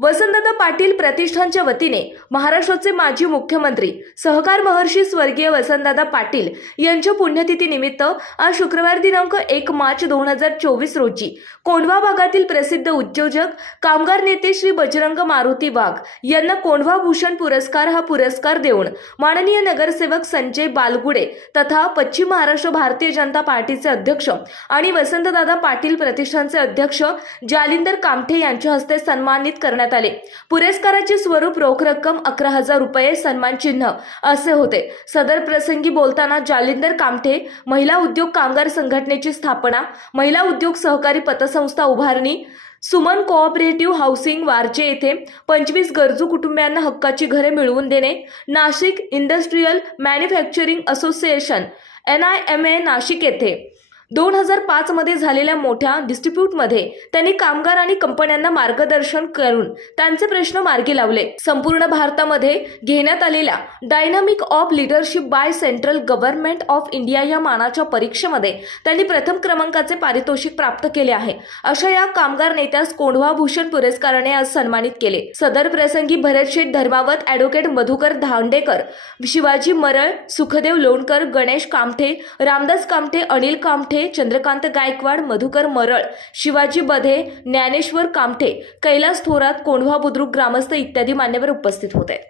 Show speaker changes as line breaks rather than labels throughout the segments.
वसंतदादा पाटील प्रतिष्ठानच्या वतीने महाराष्ट्राचे माजी मुख्यमंत्री सहकार महर्षी स्वर्गीय वसंतदादा पाटील यांच्या पुण्यतिथीनिमित्त आज शुक्रवार दिनांक एक मार्च दोन हजार चोवीस रोजी कोंढवा भागातील प्रसिद्ध उद्योजक कामगार नेते श्री बजरंग मारुती वाघ यांना कोंढवा भूषण पुरस्कार हा पुरस्कार देऊन माननीय नगरसेवक संजय बालगुडे तथा पश्चिम महाराष्ट्र भारतीय जनता पार्टीचे अध्यक्ष आणि वसंतदादा पाटील प्रतिष्ठानचे अध्यक्ष जालिंदर कामठे यांच्या हस्ते सन्मानित करण्यात आले. पुरस्काराचे स्वरूप रोख रक्कम अकरा हजार रुपये सन्मान चिन्ह असे होते. सदर प्रसंगी बोलताना जालिंदर कामठे महिला उद्योग कामगार संघटनेची स्थापना महिला उद्योग सहकारी पतसंस्था उभारणी सुमन कोऑपरेटिव्ह हाऊसिंग वारजे येथे पंचवीस गरजू कुटुंबियांना हक्काची घरे मिळवून देणे Nashik industrial manufacturing association N I M A Nashik येथे दोन हजार पाचमध्ये झालेल्या मोठ्या डिस्ट्रीब्यूटमध्ये त्यांनी कामगार आणि कंपन्यांना मार्गदर्शन करून त्यांचे प्रश्न मार्गी लावले. संपूर्ण भारतामध्ये घेण्यात आलेल्या dynamic of leadership by central government of India या मानाच्या परीक्षेमध्ये त्यांनी प्रथम क्रमांकाचे पारितोषिक प्राप्त केले आहे. अशा या कामगार नेत्यास कोंढवा भूषण पुरस्काराने आज सन्मानित केले. सदर प्रसंगी भरतशेठ धर्मावत ॲडव्होकेट मधुकर धांडेकर शिवाजी मरळ सुखदेव लोणकर गणेश कामठे रामदास कामठे अनिल कामठे चंद्रकांत गायकवाड मधुकर मरळ शिवाजी बधे ज्ञानेश्वर कामठे कैलास थोरात कोंढवा बुद्रुक ग्रामस्थ इत्यादी मान्यवर उपस्थित होते.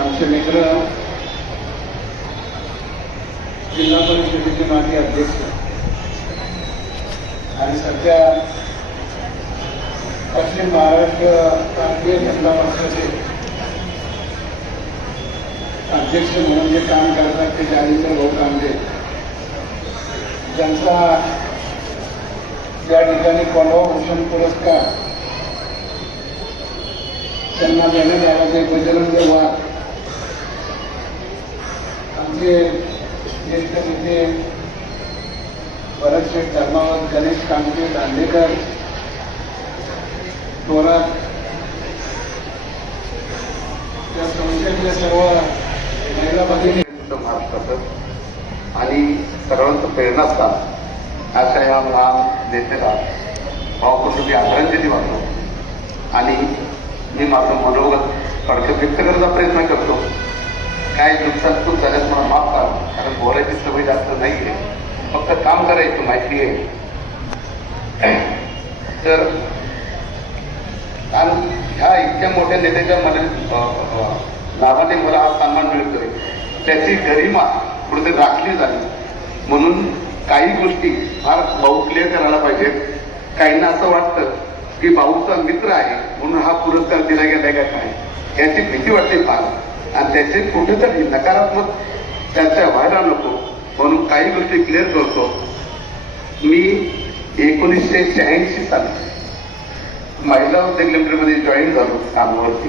आमचे मित्र जिल्हा परिषदेचे माजी अध्यक्ष. आणि सध्या पश्चिम महाराष्ट्र भारतीय जनता पक्षाचे अध्यक्ष म्हणून जे काम करतात ते जालिंदर भाऊ कामदे ज्यांचा या ठिकाणी कोंढवा भूषण पुरस्कार त्यांना देण्यात आला ते बजरंग वाघ. आमचे ज्येष्ठ नेते भरतशेठ धर्मावत गणेश कामते दांडेकर थोरात. त्या संस्थेतल्या सर्व महिला भगिनी.
महाराष्ट्राचं आणि सर्वांचं प्रेरणास्थान अशा या महान नेत्याला भावकुटुंबी आदरांजली वाटतो आणि मी माझं मनोगत थोडक्यात व्यक्त करायचा प्रयत्न करतो. काय नुकसान खूप झाल्यास मला माफ करा कारण बोलायची सवय जास्त नाही आहे फक्त काम करायचं माहिती आहे. तर काल ह्या इतक्या मोठ्या नेत्याच्या मला लाभाने मला हा सन्मान मिळतोय. त्याची गरिमा पुढे राखली झाली म्हणून काही गोष्टी फार भाऊ क्लिअर करायला पाहिजेत. काहींना असं वाटतं की भाऊचा मित्र आहे म्हणून हा पुरस्कार दिला गेला का काय? याची भीती वाटते फार. आणि त्याचे कुठेतरी नकारात्मक चर्चा व्हायला नको. म्हणून काही गोष्टी क्लिअर करतो. मी एकोणीसशे शहाऐंशी साली महिला उद्योग लिमिटेडमध्ये जॉईन झालो कामावरती.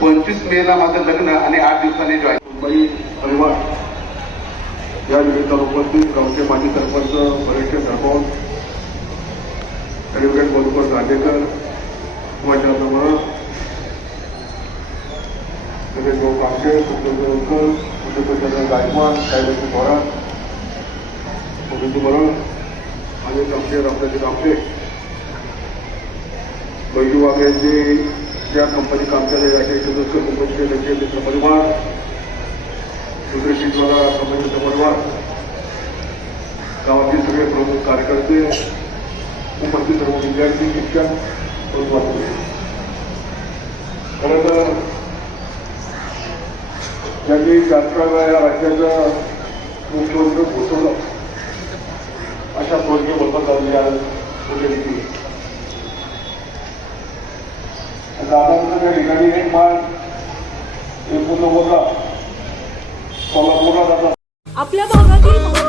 पंचवीस मेला माझं लग्न आणि आठ दिवसांनी जॉईन
मुंबई परिवार या निमित्तानं उपस्थित गावचे माजी सरपंच परेश धर्मावत ॲडव्होकेट मधुकर दांडेकर सुभाषचंद्र गणेश भाऊ कामटे सुखदेवकर उद्योगचंद्र गायकवाड साहेबांची थोरात गोविंद मरण आणि कामटे रामदाजी कामटे बैजू वाघ यांचे ज्या कंपनी काम केले अशा इंडस्ट्रियल कंपनीचे त्यांचे मित्र परिवार दुसरे कंपनीचे कंपनीचा परिवार गावातील सगळे प्रमुख कार्यकर्ते उपस्थित सर्व विद्यार्थी शिक्षक प्रमुख खरं तर ज्यांनी शासनाला या राज्याचं मुख्यमंत्री घोषवलं अशा स्वर्गीय वल्लभराव आज पुण्यतिथी दादांचं त्या ठिकाणी एक मार्ग माल होता कोल्हापूरला जातात
आपल्या भागातील